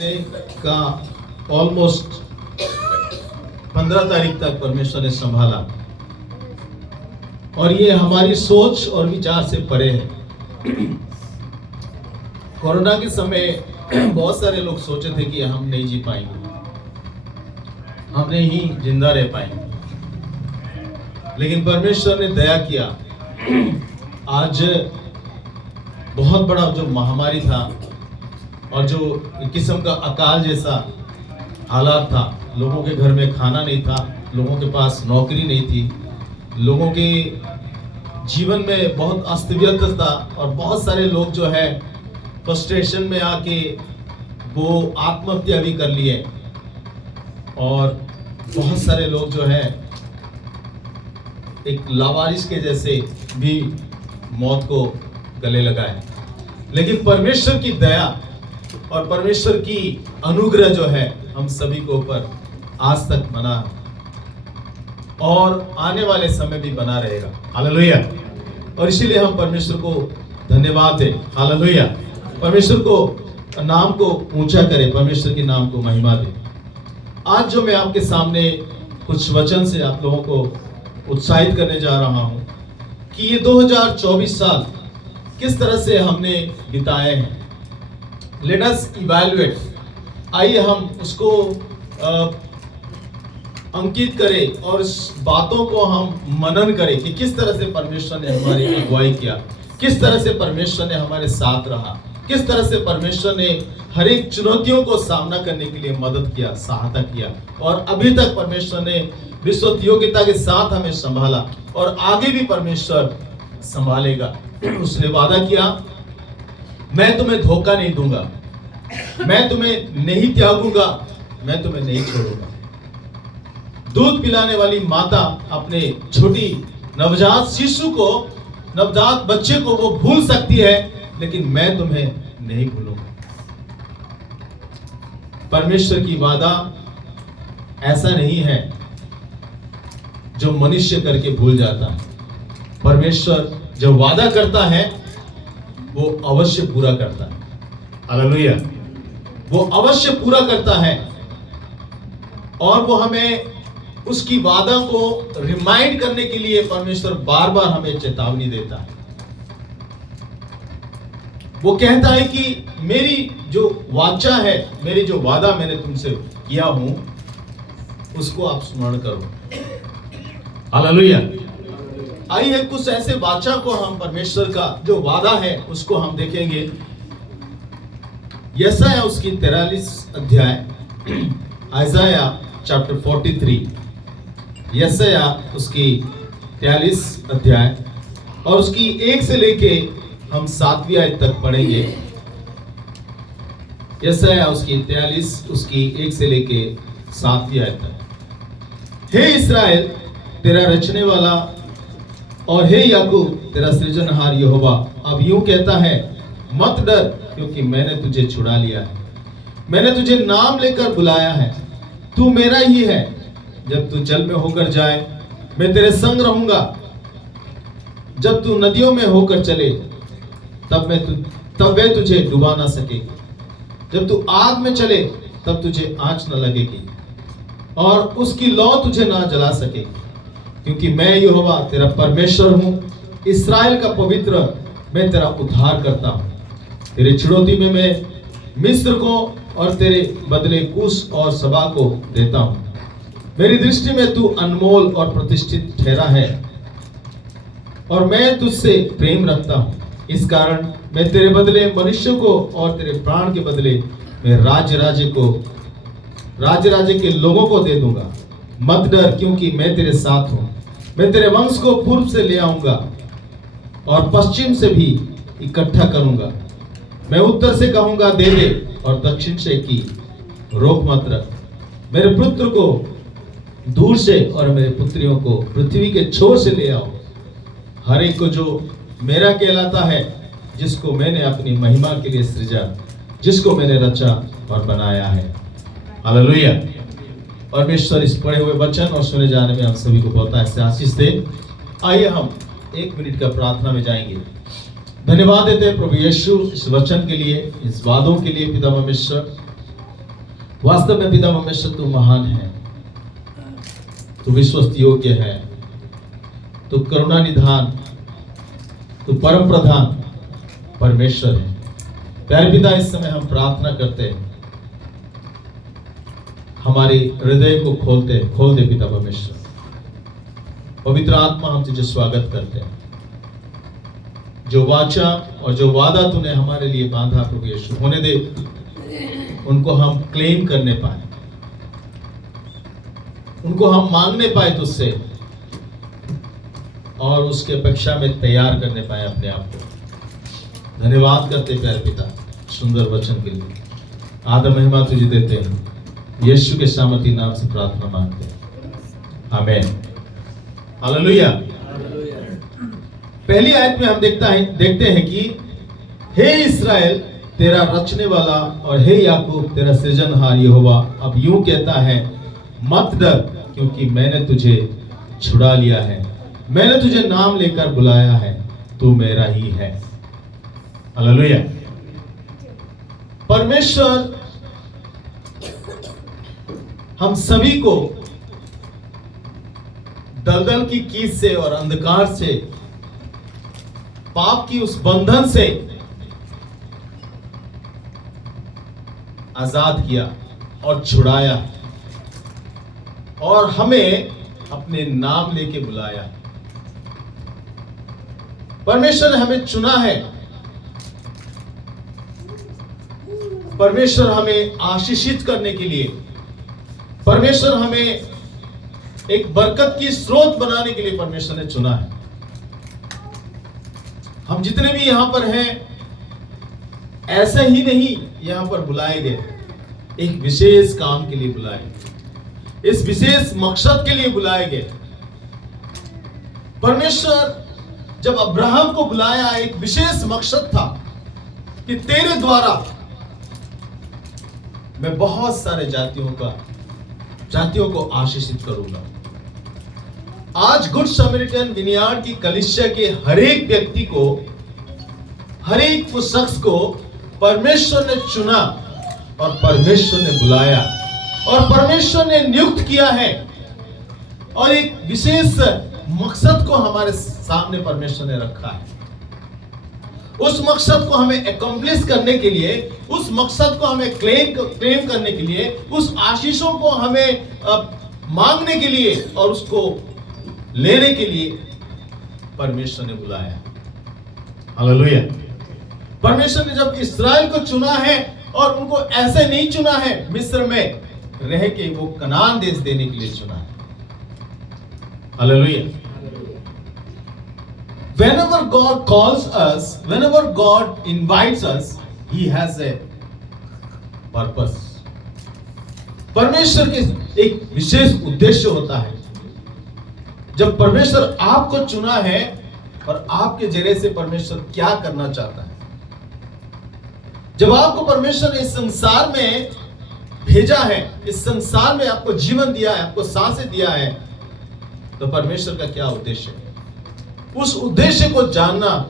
महीने का ऑलमोस्ट 15 तारीख तक परमेश्वर ने संभाला और ये हमारी सोच और विचार से परे है। कोरोना के समय बहुत सारे लोग सोचे थे कि हम नहीं जी पाएंगे, हम नहीं जिंदा रह पाएंगे, लेकिन परमेश्वर ने दया किया। आज बहुत बड़ा जो महामारी था और जो एक किस्म का अकाल जैसा हालात था, लोगों के घर में खाना नहीं था, लोगों के पास नौकरी नहीं थी, लोगों के जीवन में बहुत अस्त व्यस्त था और बहुत सारे लोग जो है फ्रस्ट्रेशन में आके वो आत्महत्या भी कर लिए और बहुत सारे लोग जो है एक लावारिस के जैसे भी मौत को गले लगाए। लेकिन परमेश्वर की दया और परमेश्वर की अनुग्रह जो है हम सभी के ऊपर आज तक बना और आने वाले समय भी बना रहेगा। हालेलुया। और इसीलिए हम परमेश्वर को धन्यवाद दें। हालेलुया। परमेश्वर को नाम को ऊंचा करें, परमेश्वर के नाम को महिमा दें। आज जो मैं आपके सामने कुछ वचन से आप लोगों को उत्साहित करने जा रहा हूं कि ये 2024 साल किस तरह से हमने बिताए हैं। Let us evaluate. आइए हम उसको अंकित करें और इस बातों को हम मनन करें कि किस तरह से परमेश्वर ने हमारी अगुवाई किया, किस तरह से परमेश्वर ने हमारे साथ रहा, किस तरह से परमेश्वर ने हर एक चुनौतियों को सामना करने के लिए मदद किया, सहायता किया और अभी तक परमेश्वर ने विश्वत योग्यता के साथ हमें संभाला और आगे भी परमेश्वर संभालेगा। उसने वादा किया, मैं तुम्हें धोखा नहीं दूंगा, मैं तुम्हें नहीं त्यागूंगा, मैं तुम्हें नहीं छोड़ूंगा। दूध पिलाने वाली माता अपने छोटी नवजात शिशु को, नवजात बच्चे को वो भूल सकती है, लेकिन मैं तुम्हें नहीं भूलूंगा। परमेश्वर की वादा ऐसा नहीं है जो मनुष्य करके भूल जाता है। परमेश्वर जब वादा करता है वो अवश्य पूरा करता है। हालेलुया। वो अवश्य पूरा करता है और वो हमें उसकी वादा को रिमाइंड करने के लिए परमेश्वर बार बार हमें चेतावनी देता है। वो कहता है कि मेरी जो वाचा है, मेरी जो वादा मैंने तुमसे किया हूं, उसको आप स्मरण करो। हालेलुया। आइए कुछ ऐसे वाचा को हम परमेश्वर का जो वादा है उसको हम देखेंगे। यशायाह उसकी 43 अध्याय, आइज़ाया चैप्टर 43, यशायाह उसकी 43 अध्याय और उसकी 1 से लेके हम 7वीं आयत तक पढ़ेंगे। यशायाह उसकी 43 उसकी 1 से लेके 7वीं आयत तक। हे इस्राएल, तेरा रचने वाला और हे याकूब तेरा सृजनहार यहोवा अब यूं कहता है, मत डर, क्योंकि मैंने तुझे छुड़ा लिया है, मैंने तुझे नाम लेकर बुलाया है, तू मेरा ही है। जब तू जल में होकर जाए मैं तेरे संग रहूंगा, जब तू नदियों में होकर चले तब वे तुझे डुबा ना सकेगी, जब तू आग में चले तब तुझे आंच न लगेगी और उसकी लौ तुझे ना जला सकेगी, क्योंकि मैं यहोवा तेरा परमेश्वर हूं, इस्राएल का पवित्र, मैं तेरा उद्धार करता हूं। तेरे चिड़ौती में मैं मिस्र को और तेरे बदले कुश और सबा को देता हूं। मेरी दृष्टि में तू अनमोल और प्रतिष्ठित ठहरा है और मैं तुझसे प्रेम रखता हूं। इस कारण मैं तेरे बदले मनुष्य को और तेरे प्राण के बदले मैं राज्य के लोगों को दे दूंगा। मत डर, क्योंकि मैं तेरे साथ हूं, मैं तेरे वंश को पूर्व से ले आऊंगा और पश्चिम से भी इकट्ठा करूंगा। मैं उत्तर से कहूंगा दे दे और दक्षिण से की रोक मत रख। मेरे पुत्र को दूर से और मेरे पुत्रियों को पृथ्वी के छोर से ले आओ। हर एक को जो मेरा कहलाता है, जिसको मैंने अपनी महिमा के लिए सृजा, जिसको मैंने रचा और बनाया है। हालेलुया। परमेश्वर इस पढ़े हुए वचन और सुने जाने में हम सभी को बहुत ऐसे आशीष दे। आइए हम 1 मिनट का प्रार्थना में जाएंगे। धन्यवाद देते हैं प्रभु यीशु इस वचन के लिए, इस वादों के लिए। पिता परमेश्वर, वास्तव में पिता परमेश्वर तू महान है, तू विश्वस्त योग्य है, तू करुणा निधान, तू परम प्रधान परमेश्वर है। प्यारे पिता, इस समय हम प्रार्थना करते हैं, हमारे हृदय को खोल दे पिता परमेश्वर। पवित्र आत्मा, हम तुझे स्वागत करते हैं। जो वाचा और जो वादा तूने हमारे लिए बांधा प्रभु यीशु, होने दे उनको हम क्लेम करने पाए, उनको हम मांगने पाए तुझसे, और उसके अपेक्षा में तैयार करने पाए अपने आप को। धन्यवाद करते प्यारे पिता सुंदर वचन के लिए। आदर महिमा तुझे देते हैं, यीशु के सामर्थी नाम से प्रार्थना मांगते हैं, आमीन। हालेलुया। पहली आयत में हम देखते हैं कि हे इस्राएल तेरा रचने वाला और हे याकूब तेरा सृजनहार यहोवा अब यूं कहता है, मत डर, क्योंकि मैंने तुझे छुड़ा लिया है, मैंने तुझे नाम लेकर बुलाया है, तू मेरा ही है। हालेलुया। परमेश्वर हम सभी को दलदल की कीच से और अंधकार से, पाप की उस बंधन से आजाद किया और छुड़ाया, और हमें अपने नाम लेके बुलाया। परमेश्वर ने हमें चुना है, परमेश्वर हमें आशीषित करने के लिए, परमेश्वर हमें एक बरकत की स्रोत बनाने के लिए परमेश्वर ने चुना है। हम जितने भी यहां पर हैं, ऐसे ही नहीं यहां पर बुलाए गए, एक विशेष काम के लिए बुलाए, इस विशेष मकसद के लिए बुलाए गए। परमेश्वर जब अब्राहम को बुलाया, एक विशेष मकसद था कि तेरे द्वारा मैं बहुत सारे जातियों को आशीषित करूंगा। आज गुड समरिटन विनयार्ड की कलीसिया के हर एक व्यक्ति को, हर एक शख्स को परमेश्वर ने चुना और परमेश्वर ने बुलाया और परमेश्वर ने नियुक्त किया है, और एक विशेष मकसद को हमारे सामने परमेश्वर ने रखा है। उस मकसद को हमें एकम्प्लिश करने के लिए, उस मकसद को हमें क्लेम करने के लिए, उस आशीषों को हमें मांगने के लिए और उसको लेने के लिए परमेश्वर ने बुलाया। हालेलुया। परमेश्वर ने जब इस्राएल को चुना है, और उनको ऐसे नहीं चुना है मिस्र में रह के, वो कनान देश देने के लिए चुना है। Hallelujah. Whenever God calls us, whenever God invites us, He has a purpose. परमेश्वर के एक विशेष उद्देश्य होता है। जब परमेश्वर आपको चुना है, और आपके जरिए से परमेश्वर क्या करना चाहता है, जब आपको परमेश्वर ने इस संसार में भेजा है, इस संसार में आपको जीवन दिया है, आपको सांसें दिया है, तो परमेश्वर का क्या उद्देश्य है, उस उद्देश्य को जानना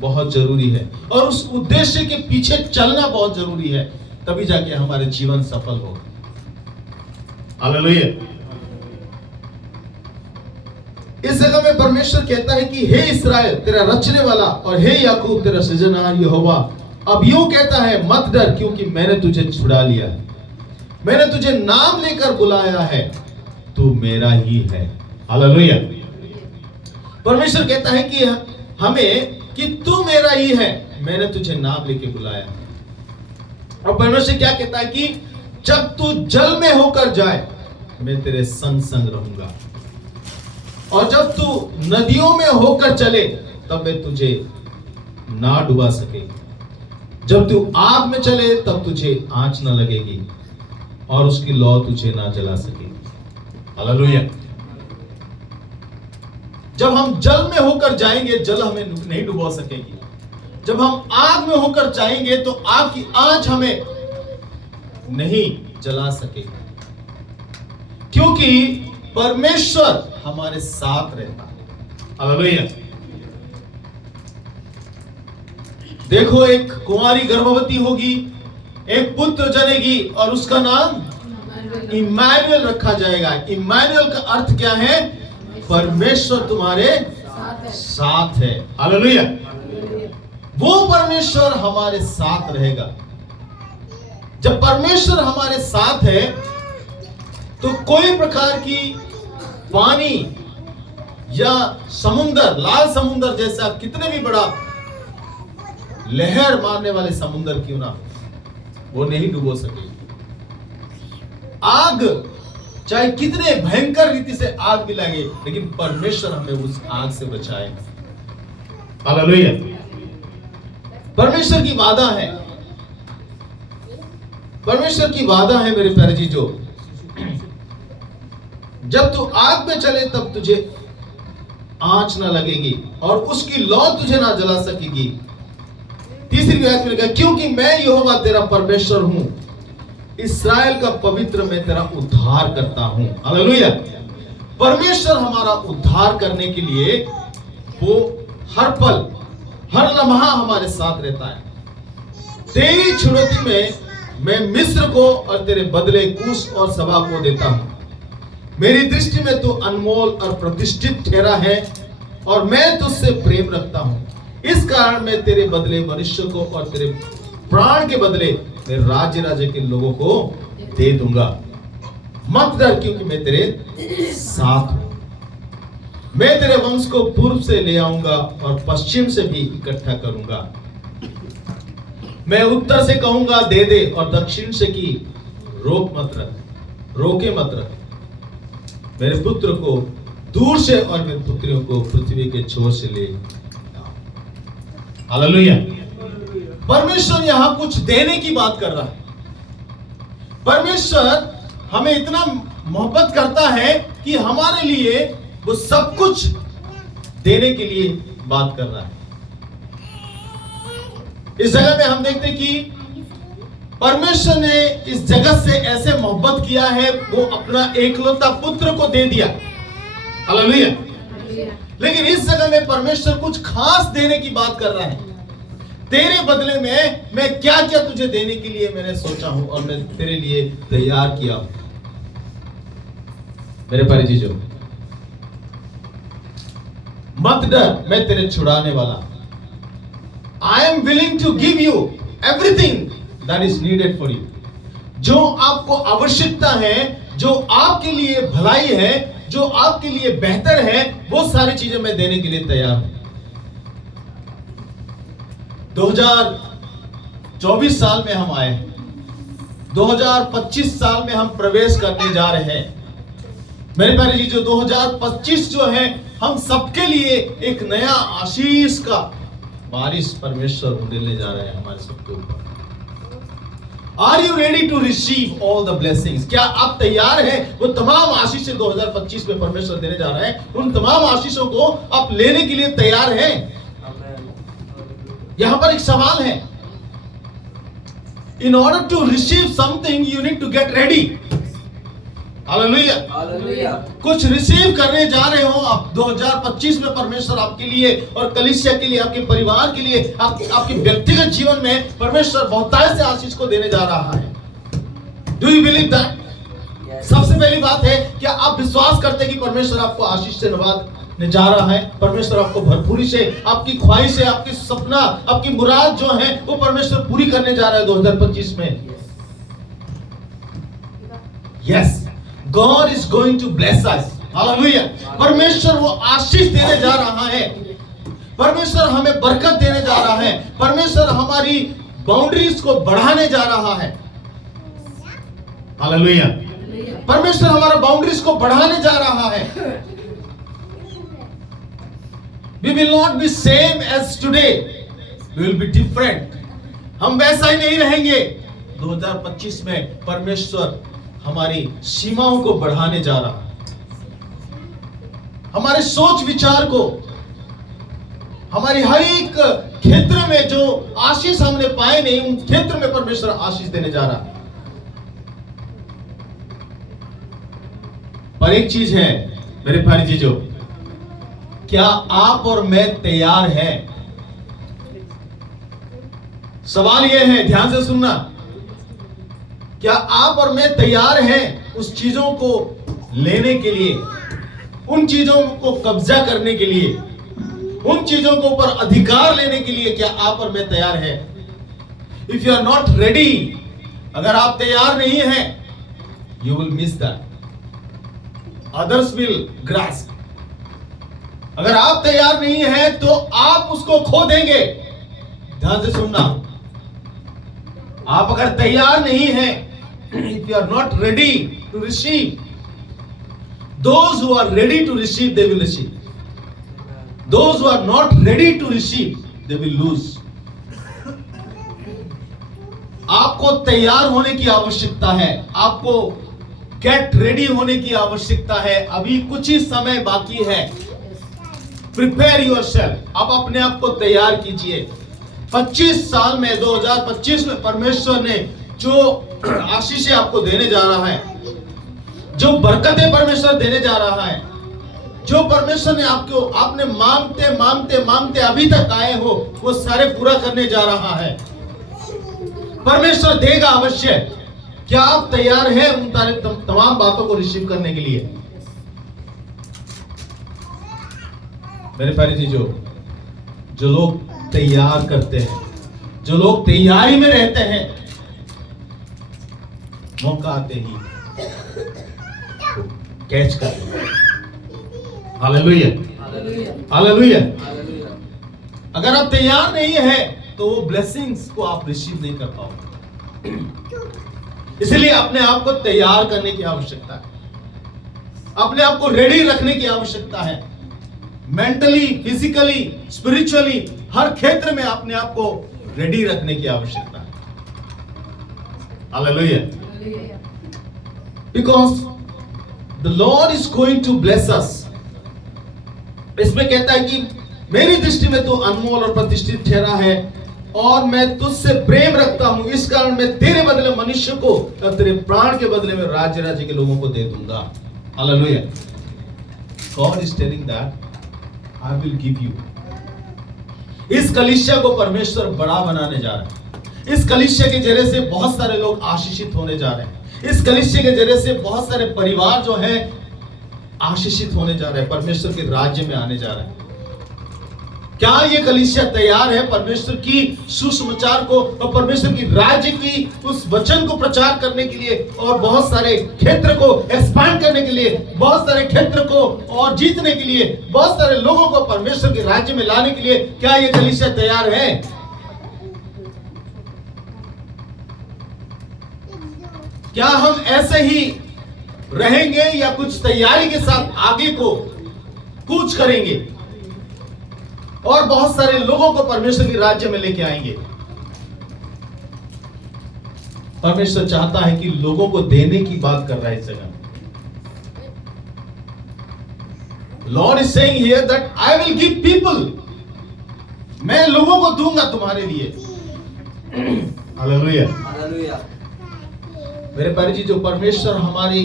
बहुत जरूरी है, और उस उद्देश्य के पीछे चलना बहुत जरूरी है, तभी जाके हमारे जीवन सफल होगा। हालेलुया। इस जगह में परमेश्वर कहता है कि हे इस्राएल तेरा रचने वाला और हे याकूब तेरा सृजनहार यहोवा अब यूं कहता है, मत डर, क्योंकि मैंने तुझे छुड़ा लिया है, मैंने तुझे नाम लेकर बुलाया है, तू मेरा ही है। हालेलुया। परमेश्वर कहता है कि हमें कि तू मेरा ही है, मैंने तुझे नाम लेके बुलाया। और परमेश्वर क्या कहता है कि जब तू जल में होकर जाए, मैं तेरे संग संग रहूंगा, और जब तू नदियों में होकर चले, तब मैं तुझे ना डुबा सकेगी, जब तू आग में चले तब तुझे आंच न लगेगी, और उसकी लौ तुझे ना जला सकेगी। हालेलुया। जब हम जल में होकर जाएंगे, जल हमें नहीं डुबो सकेगी। जब हम आग में होकर जाएंगे, तो आग की आंच हमें नहीं जला सकेगी, क्योंकि परमेश्वर हमारे साथ रहता है। हालेलुया। देखो, एक कुंवारी गर्भवती होगी, एक पुत्र जनेगी, और उसका नाम इम्मानुएल रखा जाएगा। इम्मानुएल का अर्थ क्या है? परमेश्वर तुम्हारे साथ है। हालेलुया। वो परमेश्वर हमारे साथ रहेगा। जब परमेश्वर हमारे साथ है तो कोई प्रकार की पानी या समुंदर, लाल समुंदर जैसा कितने भी बड़ा लहर मारने वाले समुंदर क्यों ना, वो नहीं डुबो सकेगी। आग चाहे कितने भयंकर रीति से आग भी लगे, लेकिन परमेश्वर हमें उस आग से बचाएगा। हालेलुया। परमेश्वर की वादा है, परमेश्वर की वादा है मेरे प्यारे चीजों, जब तू आग में चले तब तुझे आंच ना लगेगी और उसकी लौ तुझे ना जला सकेगी। तीसरी आयत में लिखा, क्योंकि मैं यहोवा तेरा परमेश्वर हूं, इस्राएल का पवित्र मैं तेरा उद्धार करता हूं। हालेलुया। परमेश्वर हमारा उद्धार करने के लिए वो हर पल हर लम्हा हमारे साथ रहता है। तेरी छुड़ौती में मैं मिस्र को और तेरे बदले कूश और सबा को देता हूं। मेरी दृष्टि में तू अनमोल और प्रतिष्ठित ठहरा है और मैं तुझसे प्रेम रखता हूं। इस कारण मैं तेरे बदले मनुष्य को और तेरे प्राण के बदले मैं राज्य के लोगों को दे दूंगा। मत डर, क्योंकि मैं तेरे साथ हूं। मैं तेरे वंश को पूर्व से ले आऊंगा और पश्चिम से भी इकट्ठा करूंगा। मैं उत्तर से कहूंगा दे दे, और दक्षिण से की रोके मत रख। मेरे पुत्र को दूर से और मेरी पुत्रियों को पृथ्वी के छोर से ले। हालेलुया। परमेश्वर यहां कुछ देने की बात कर रहा है। परमेश्वर हमें इतना मोहब्बत करता है कि हमारे लिए वो सब कुछ देने के लिए बात कर रहा है। इस जगह में हम देखते हैं कि परमेश्वर ने इस जगत से ऐसे मोहब्बत किया है, वो अपना एकलौता पुत्र को दे दिया। हालेलुया। लेकिन इस जगह में परमेश्वर कुछ खास देने की बात कर रहा है। तेरे बदले में मैं क्या क्या तुझे देने के लिए मैंने सोचा हूं और मैं तेरे लिए तैयार किया हूं। मेरे प्यारे चीजों, मत डर, मैं तेरे छुड़ाने वाला। I am willing to give you everything that is needed for you. जो आपको आवश्यकता है, जो आपके लिए भलाई है, जो आपके लिए बेहतर है, वो सारी चीजें मैं देने के लिए तैयार हूं। 2024 साल में हम आए हैं, 2025 साल में हम प्रवेश करने जा रहे हैं। मेरे प्यारे जी, जो 2025 जो है, हम सबके लिए एक नया आशीष का बारिश परमेश्वर उड़ेलने जा रहे हैं हमारे सबके ऊपर। Are you ready to receive all the blessings? क्या आप तैयार हैं वो तमाम आशीषें 2025 में परमेश्वर देने जा रहे हैं, उन तमाम आशीषों को आप लेने के लिए तैयार हैं? यहां पर एक सवाल है, in order to receive something you need to get ready. Hallelujah. कुछ रिसीव करने जा रहे हो आप 2025 में, परमेश्वर आपके लिए और कलीसिया के लिए, आपके परिवार के लिए, आपके व्यक्तिगत जीवन में परमेश्वर बहुतायत से आशीष को देने जा रहा है। Do you believe that? सबसे पहली बात है, क्या आप विश्वास करते हैं कि परमेश्वर आपको आशीष से नवाजने जा रहा है? परमेश्वर आपको भरपूरी से, आपकी ख्वाहिश से, आपकी सपना, आपकी मुराद जो है वो परमेश्वर पूरी करने जा रहा है 2025 में। Yes, God is going to bless us. Hallelujah. परमेश्वर वो आशीष देने जा रहा है। परमेश्वर हमें बरकत देने जा रहा है। परमेश्वर हमारी बाउंड्रीज को बढ़ाने जा रहा है। हालेलुया। परमेश्वर हमारा बाउंड्रीज को बढ़ाने जा रहा है। We will not be same as today. We will be different. हम वैसा ही नहीं रहेंगे। 2025 में परमेश्वर हमारी सीमाओं को बढ़ाने जा रहा है। हमारे सोच विचार को, हमारी हर एक क्षेत्र में जो आशीष हमने पाए नहीं, उन क्षेत्र में परमेश्वर आशीष देने जा रहा है। पर एक चीज है मेरे प्यारे चीजों, क्या आप और मैं तैयार हैं? सवाल यह है, ध्यान से सुनना, क्या आप और मैं तैयार हैं? उस चीजों को लेने के लिए, उन चीजों को कब्जा करने के लिए, उन चीजों के ऊपर अधिकार लेने के लिए क्या आप और मैं तैयार हैं? If you are not ready, अगर आप तैयार नहीं हैं, you will miss that, others will grasp. अगर आप तैयार नहीं हैं तो आप उसको खो देंगे। ध्यान से सुनना, आप अगर तैयार नहीं हैं, if you are not ready to receive, those who are ready to receive, they will receive. Those who are not ready to receive, they will lose. आपको तैयार होने की आवश्यकता है, आपको गेट रेडी होने की आवश्यकता है। अभी कुछ ही समय बाकी है। प्रिपेयर योरसेल्फ, आप अपने आप को तैयार कीजिए। 25 साल में, 2025 में परमेश्वर ने जो आशीषें आपको देने जा रहा है, जो बरकतें परमेश्वर देने जा रहा है, जो परमेश्वर ने आपने मांगते मांगते मांगते अभी तक आए हो, वो सारे पूरा करने जा रहा है। परमेश्वर देगा अवश्य। क्या आप तैयार हैं उन तमाम बातों को रिसीव करने के लिए? मेरे प्यारे चीजों, जो लोग तैयार करते हैं, जो लोग तैयारी में रहते हैं, मौका आते ही कैच कर लो। Hallelujah, hallelujah. अगर आप तैयार नहीं है तो वो ब्लेसिंग्स को आप रिसीव नहीं कर पाओगे। इसलिए अपने आप को तैयार करने की आवश्यकता है, अपने आप को रेडी रखने की आवश्यकता है। मेंटली, फिजिकली, स्पिरिचुअली, हर क्षेत्र में अपने आप को रेडी रखने की आवश्यकता है। Hallelujah. Because The Lord is going to bless us. इसमें कहता है कि मेरी दृष्टि में तो अनमोल और प्रतिष्ठित ठहरा है और मैं तुझसे प्रेम रखता हूं, इस कारण मैं तेरे बदले मनुष्य को और तेरे प्राण के बदले में राज्य के लोगों को दे दूंगा। Hallelujah. God is telling that I will give you. इस कलीसिया को परमेश्वर बड़ा बनाने जा रहा है। इस कलीसिया के जरिए से बहुत सारे लोग आशीषित होने जा रहे हैं। इस कलीसिया के जरिए से बहुत सारे परिवार जो हैं आशीषित होने जा रहे हैं, परमेश्वर के राज्य में आने जा रहे हैं। क्या ये कलीसिया तैयार है परमेश्वर की सुसमाचार को और परमेश्वर की राज्य की उस वचन को प्रचार करने के लिए और बहुत सारे क्षेत्र को एक्सपांड करने के लिए, बहुत सारे क्षेत्र को और जीतने के लिए, बहुत सारे लोगों को परमेश्वर के राज्य में लाने के लिए क्या ये कलीसिया तैयार है? क्या हम ऐसे ही रहेंगे या कुछ तैयारी के साथ आगे को कूच करेंगे और बहुत सारे लोगों को परमेश्वर के राज्य में लेके आएंगे? परमेश्वर चाहता है कि लोगों को देने की बात कर रहा है इस जगह। Lord is saying here that I will give people, मैं लोगों को दूंगा तुम्हारे लिए। Hallelujah, hallelujah. मेरे प्यारे जी, जो परमेश्वर हमारी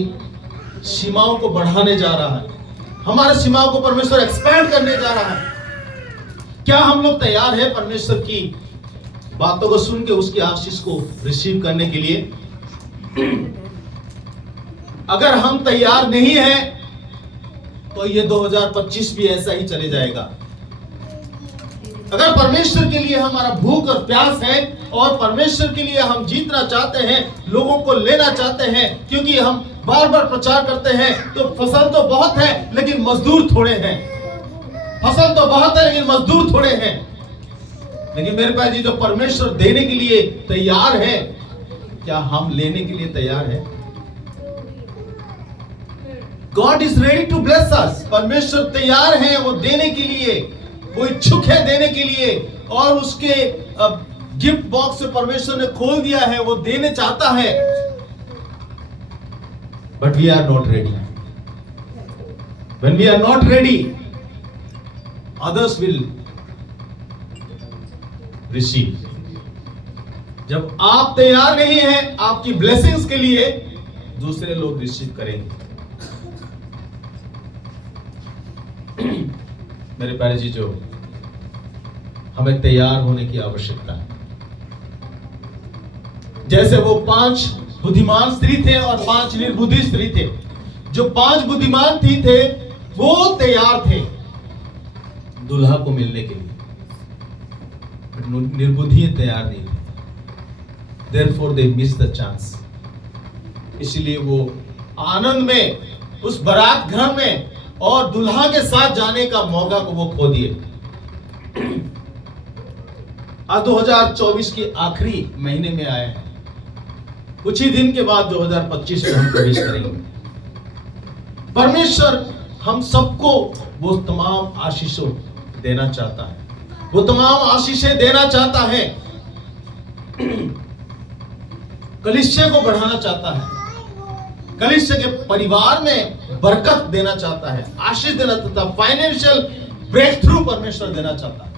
सीमाओं को बढ़ाने जा रहा है, हमारे सीमाओं को परमेश्वर एक्सपैंड करने जा रहा है, क्या हम लोग तैयार हैं परमेश्वर की बातों को सुन के उसकी आशीष को रिसीव करने के लिए? अगर हम तैयार नहीं हैं तो ये 2025 भी ऐसा ही चले जाएगा। अगर परमेश्वर के लिए हमारा भूख और प्यास है और परमेश्वर के लिए हम जीतना चाहते हैं, लोगों को लेना चाहते हैं, क्योंकि हम बार बार प्रचार करते हैं, तो फसल तो बहुत है लेकिन मजदूर थोड़े हैं। फसल तो बहुत है लेकिन मजदूर थोड़े हैं। लेकिन मेरे पास जो परमेश्वर देने के लिए तैयार है, क्या हम लेने के लिए तैयार हैं? God is ready to bless us. परमेश्वर तैयार है वो देने के लिए, वो इच्छुक है देने के लिए, और उसके गिफ्ट बॉक्स से परमेश्वर ने खोल दिया है, वो देने चाहता है। But we are not ready. When we are not ready, others will receive. जब आप तैयार नहीं हैं आपकी ब्लेसिंग्स के लिए, दूसरे लोग रिसीव करेंगे। मेरे प्यारे चीजों, हमें तैयार होने की आवश्यकता है। जैसे वो 5 बुद्धिमान स्त्री थे और 5 निर्बुद्धि स्त्री थे। जो 5 बुद्धिमान थी थे वो तैयार थे दुल्हा को मिलने के लिए, निर्बुद्धि तैयार नहीं थे। Therefore they missed the chance। इसलिए वो आनंद में उस बारात घर में और दुल्हा के साथ जाने का मौका को वो खो दिए। आज 2024 के आखिरी महीने में आए हैं, कुछ ही दिन के बाद 2025 में हम प्रवेश करेंगे। परमेश्वर हम सबको वो तमाम आशीषों देना चाहता है, वो तमाम आशीषें देना चाहता है, कलीसिया को बढ़ाना चाहता है, कलीसिया के परिवार में बरकत देना चाहता है, आशीष देना चाहता है, फाइनेंशियल ब्रेक थ्रू परमेश्वर देना चाहता है।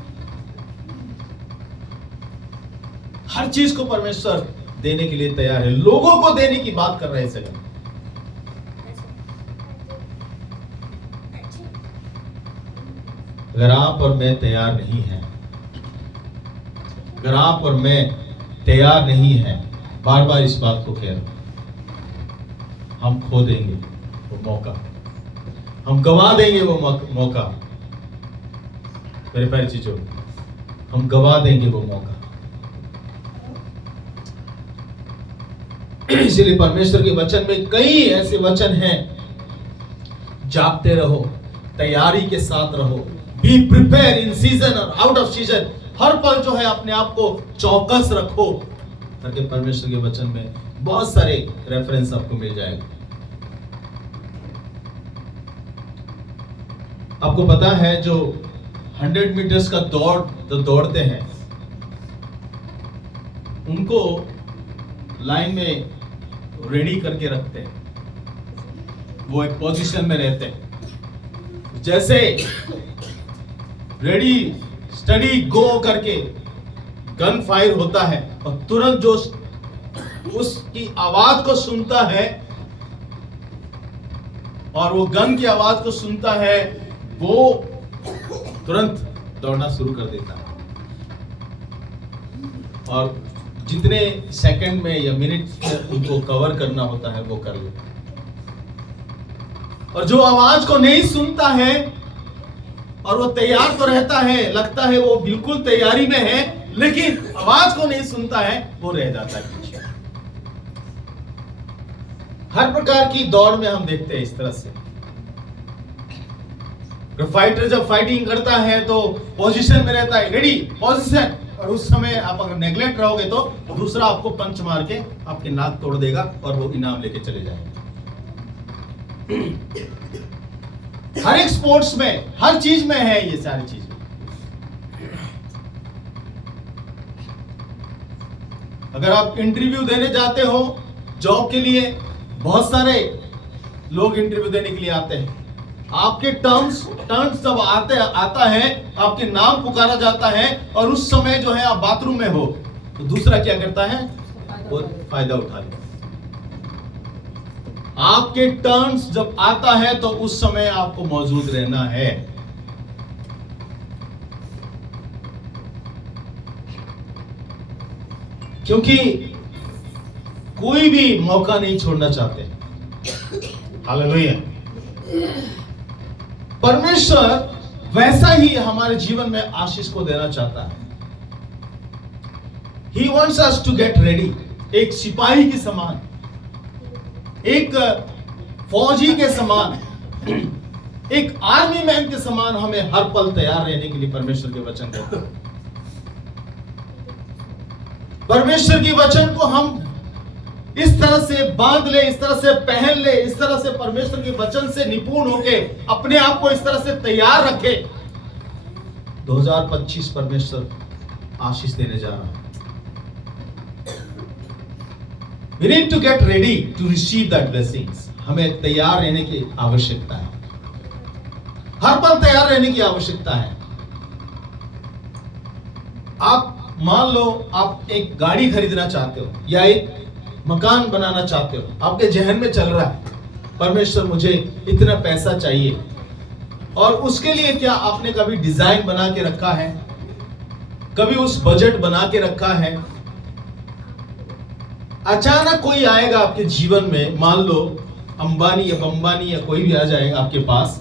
हर चीज को परमेश्वर देने के लिए तैयार है, लोगों को देने की बात कर रहे हैं सर। अगर आप और मैं तैयार नहीं हैं, अगर आप और मैं तैयार नहीं हैं, बार बार इस बात को कह रहा हूं, हम खो देंगे वो मौका, हम गवा देंगे वो मौका। मेरे प्यारे चीजों, हम गवा देंगे वो मौका। इसलिए परमेश्वर के वचन में कई ऐसे वचन हैं, जागते रहो, तैयारी के साथ रहो, बी प्रिपेयर इन सीजन और आउट ऑफ सीजन। हर पल जो है अपने आप को चौकस रखो, ताकि परमेश्वर के वचन में बहुत सारे रेफरेंस आपको मिल जाएगा। आपको पता है जो 100 मीटर्स का दौड़ जो दौड़ते हैं, उनको लाइन में रेडी करके रखते हैं, वो एक पोजीशन में रहते हैं। जैसे रेडी स्टडी गो करके गन फायर होता है और तुरंत जो उसकी आवाज को सुनता है और वो गन की आवाज को सुनता है, वो तुरंत दौड़ना शुरू कर देता है और जितने सेकंड में या मिनट में उनको कवर करना होता है वो कर लेता है। और जो आवाज को नहीं सुनता है और वो तैयार तो रहता है, लगता है वो बिल्कुल तैयारी में है, लेकिन आवाज को नहीं सुनता है, वो रह जाता है पीछे। हर प्रकार की दौड़ में हम देखते हैं इस तरह से। फाइटर जब फाइटिंग करता है तो पोजीशन में रहता है, रेडी पोजीशन, और उस समय आप अगर नेग्लेक्ट रहोगे तो दूसरा आपको पंच मार के आपके नाक तोड़ देगा और वो इनाम लेके चले जाएंगे। हर एक स्पोर्ट्स में, हर चीज में है ये सारी चीजें। अगर आप इंटरव्यू देने जाते हो जॉब के लिए, बहुत सारे लोग इंटरव्यू देने के लिए आते हैं। आपके टर्म्स जब आता है, आपके नाम पुकारा जाता है और उस समय जो है आप बाथरूम में हो, तो दूसरा क्या करता है, वो फायदा उठा लेता है। आपके टर्न्स जब आता है तो उस समय आपको मौजूद रहना है। क्योंकि कोई भी मौका नहीं छोड़ना चाहते। हालेलुया। परमेश्वर वैसा ही हमारे जीवन में आशीष को देना चाहता है। He wants us to get ready। एक सिपाही के समान, एक फौजी के समान, एक आर्मी मैन के समान हमें हर पल तैयार रहने के लिए परमेश्वर के वचन देता है। परमेश्वर के वचन को हम इस तरह से बांध ले, इस तरह से पहन ले, इस तरह से परमेश्वर के वचन से निपुण होके अपने आप को इस तरह से तैयार रखे। 2025 परमेश्वर आशीष देने जा रहा है। We need to get ready to receive that blessings। हमें तैयार रहने की आवश्यकता है, हर पल तैयार रहने की आवश्यकता है। आप मान लो आप एक गाड़ी खरीदना चाहते हो या एक मकान बनाना चाहते हो, आपके जहन में चल रहा है परमेश्वर मुझे इतना पैसा चाहिए, और उसके लिए क्या आपने कभी डिजाइन बना के रखा है, कभी उस बजट बना के रखा है? अचानक कोई आएगा आपके जीवन में, मान लो अंबानी या बंबानी या कोई भी आ जाएगा आपके पास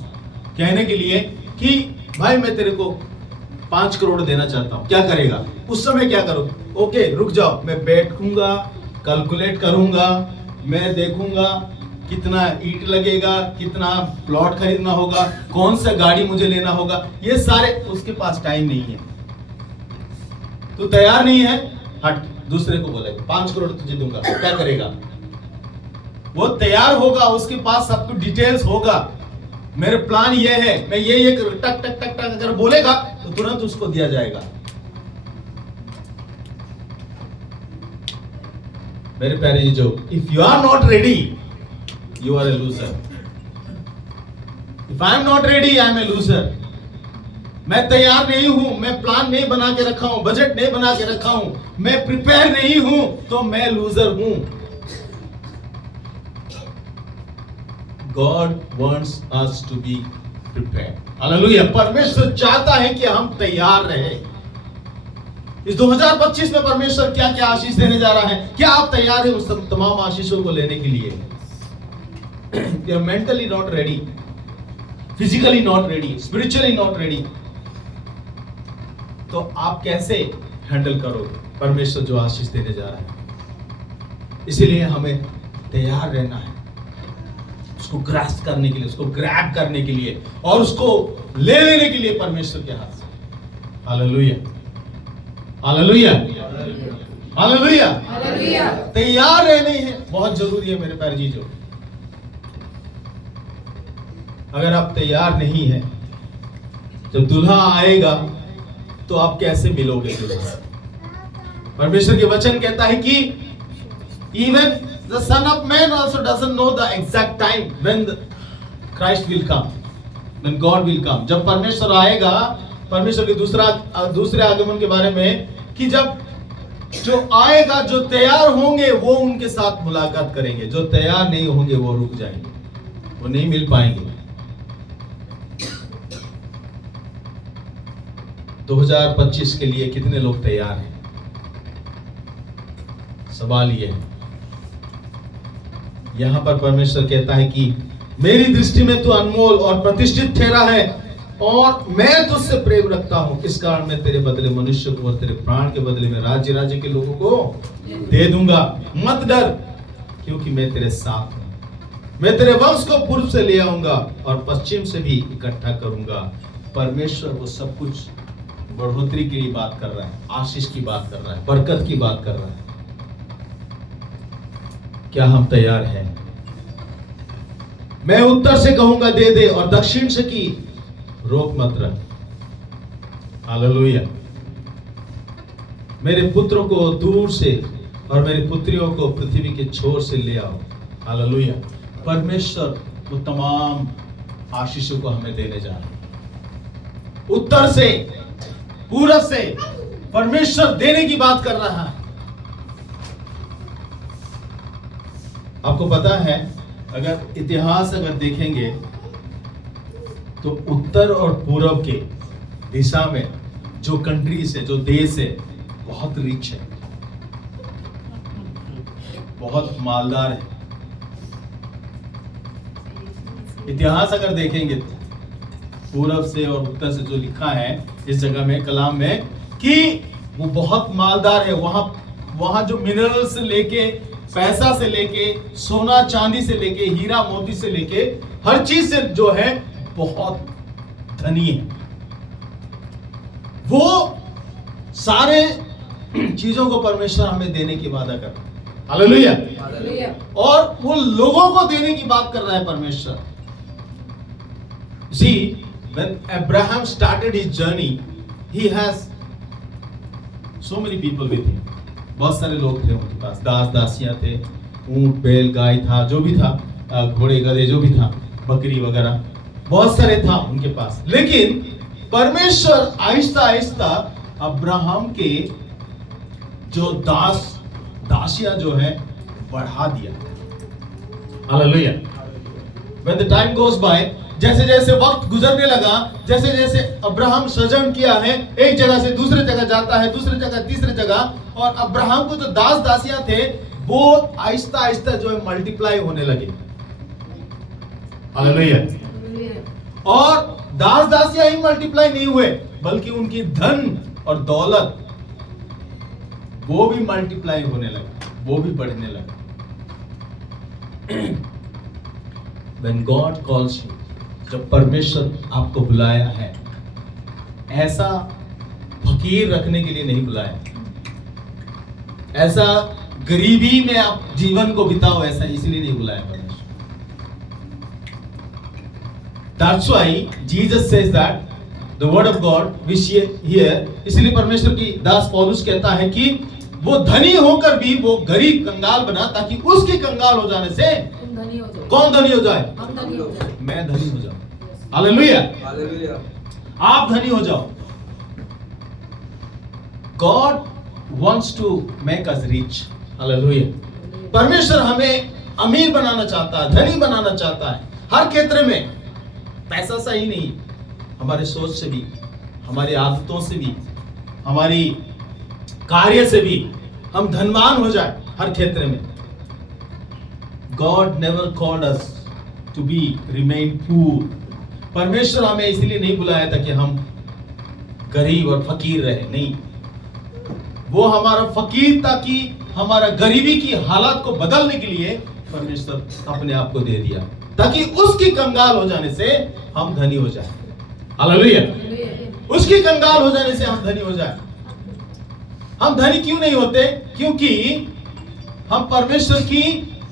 कहने के लिए कि भाई मैं तेरे को 5 करोड़ देना चाहता हूं, क्या करेगा? उस समय क्या करो? ओके रुक जाओ, मैं बैठूंगा, कैलकुलेट करूंगा, मैं देखूंगा कितना ईंट लगेगा, कितना प्लॉट खरीदना होगा, कौन सा गाड़ी मुझे लेना होगा, ये सारे उसके पास टाइम नहीं है। तो तैयार नहीं है, हट, दूसरे को बोलेगा 5 करोड़ तुझे दूंगा, क्या करेगा? वो तैयार होगा, उसके पास सब कुछ डिटेल्स होगा, मेरे प्लान ये है, मैं ये टक टक टक टक अगर बोलेगा तो तुरंत उसको दिया जाएगा। मेरे प्यारे जीजो, if you are not ready you are a loser. If I am not ready, I am a loser. मैं तैयार नहीं हूं, मैं प्लान नहीं बना के रखा हूं, बजट नहीं बना के रखा हूं, मैं प्रिपेयर नहीं हूं, तो मैं लूजर हूं। God wants us to be prepared. Hallelujah. परमेश्वर चाहता है कि हम तैयार रहे। इस 2025 में परमेश्वर क्या क्या आशीष देने जा रहा है? क्या आप तैयार हैं उस तमाम आशीषों को लेने के लिए? You are mentally not ready, physically not ready, spiritually not ready. तो आप कैसे हैंडल करोगे परमेश्वर जो आशीष देने जा रहा है? इसीलिए हमें तैयार रहना है, उसको ग्रास्प करने के लिए, उसको ग्रैब करने के लिए और उसको ले लेने के लिए परमेश्वर के हाथ से। Hallelujah, hallelujah, hallelujah, hallelujah. तैयार रहने हैं बहुत जरूरी है मेरे प्यारे जीजो। अगर आप तैयार नहीं हैं, जब दुल्हा आएगा तो आप कैसे मिलोगे दुल्हा से? परमेश्वर के वचन कहता है कि even the son of man also doesn't know the exact time when Christ will come, when God will come. जब परमेश्वर आएगा, परमेश्वर के दूसरे आगमन के बारे में कि जब जो आएगा, जो तैयार होंगे वो उनके साथ मुलाकात करेंगे, जो तैयार नहीं होंगे वो रुक जाएंगे, वो नहीं मिल पाएंगे। 2025 के लिए कितने लोग तैयार हैं? सवाल ये है। यहां पर परमेश्वर कहता है कि मेरी दृष्टि में तू अनमोल और प्रतिष्ठित ठहरा है और मैं तुझसे प्रेम रखता हूं, इस कारण मैं तेरे बदले मनुष्य को और तेरे प्राण के बदले में राज्य के लोगों को दे दूंगा। मत डर, क्योंकि मैं तेरे साथ हूं। मैं तेरे वंश को पूर्व से ले आऊंगा और पश्चिम से भी इकट्ठा करूंगा। परमेश्वर वो सब कुछ बढ़ोतरी की बात कर रहा है, आशीष की बात कर रहा है, बरकत की बात कर रहा है। क्या हम तैयार हैं? मैं उत्तर से कहूंगा दे दे और दक्षिण से की रोक मत रख। हालेलुया। मेरे पुत्रों को दूर से और मेरी पुत्रियों को पृथ्वी के छोर से ले आओ। हालेलुया। परमेश्वर वो तमाम आशीषों को हमें देने जा रहा है। उत्तर से, पूरब से परमेश्वर देने की बात कर रहा है। आपको पता है, अगर इतिहास अगर देखेंगे तो उत्तर और पूरब के दिशा में जो कंट्रीज है, जो देश है, बहुत रिच है, बहुत मालदार है। इतिहास अगर देखेंगे तो पूरब से और उत्तर से जो लिखा है इस जगह में, कलाम में, कि वो बहुत मालदार है। वहां जो मिनरल से लेके, पैसा से लेके, सोना चांदी से लेके, हीरा मोती से लेके, हर चीज से जो है बहुत धनी है। वो सारे चीजों को परमेश्वर हमें देने की वादा कर रहा है। हालेलुया। और वो लोगों को देने की बात कर रहा है परमेश्वर। See, when Abraham started his journey, he has so many people with him. बहुत सारे लोग थे उनके पास, दास दासियां थे, ऊंट बैल गाय था, जो भी था, घोड़े गधे जो भी था, बकरी वगैरह, बहुत सारे था उनके पास। लेकिन परमेश्वर आहिस्ता आहिस्ता अब्राहम के जो दासियां जो है बढ़ा दिया। Hallelujah. When the time goes by, जैसे जैसे वक्त गुजरने लगा, जैसे जैसे अब्राहम सृजन किया है, एक जगह से दूसरे जगह जाता है, दूसरे जगह तीसरे जगह, और अब्राहम को जो दास दासियां थे, वो आहिस्ता आहिस्ता जो है मल्टीप्लाई होने लगे। हालेलुया। और दास दासियां ही मल्टीप्लाई नहीं हुए, बल्कि उनकी धन और दौलत वो भी मल्टीप्लाई होने लगा, वो भी बढ़ने लगा। When God calls you, जब परमेश्वर आपको बुलाया है, ऐसा फकीर रखने के लिए नहीं बुलाया, ऐसा गरीबी में आप जीवन को बिताओ ऐसा इसलिए नहीं बुलाया परमेश्वर। That's why Jesus says that the word of God which here, इसलिए परमेश्वर की दास पौलुस कहता है कि वो धनी होकर भी वो गरीब कंगाल बना, ताकि उसके कंगाल हो जाने से कौन धनी हो जाए? हम धनी हो जाए। मैं धनी हो जाऊं। हालेलुया। हालेलुया। आप धनी हो जाओ। God wants to make us rich. Hallelujah. परमेश्वर हमें अमीर बनाना चाहता है, धनी बनाना चाहता है, हर क्षेत्र में। पैसा से ही नहीं, हमारे सोच से भी, हमारी आदतों से भी, हमारी कार्य से भी हम धनवान हो जाए हर क्षेत्र में। God never called us to be remain poor. परमेश्वर हमें इसलिए नहीं बुलाया था कि हम गरीब और फकीर रहे, नहीं। वो हमारा फकीर ताकि हमारा गरीबी की हालात को बदलने के लिए परमेश्वर अपने आप को दे दिया, ताकि उसकी कंगाल हो जाने से हम धनी हो जाए। हालेलुया। उसकी कंगाल हो जाने से हम धनी हो जाए। हम धनी क्यों नहीं होते? क्योंकि हम परमेश्वर की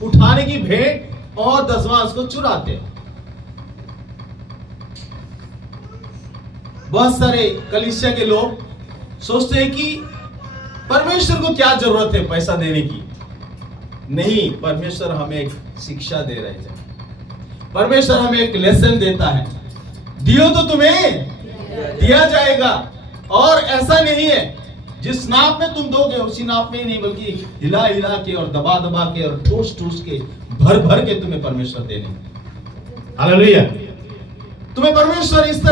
उठाने की भेंट और दसवांश को चुराते। बहुत सारे कलीसिया के लोग सोचते हैं कि परमेश्वर को क्या जरूरत है पैसा देने की। नहीं, परमेश्वर हमें एक शिक्षा दे रहे हैं, परमेश्वर हमें एक लेसन देता है। दियो तो तुम्हें दिया जाएगा। और ऐसा नहीं है जिस नाप में तुम दोगे उसी नाप में ही नहीं, बल्कि हिला हिला के और दबा दबा के और ठूस ठूस के भर भर के तुम्हें परमेश्वर देने। हालेलुया। तुम्हें परमेश्वर इस तरह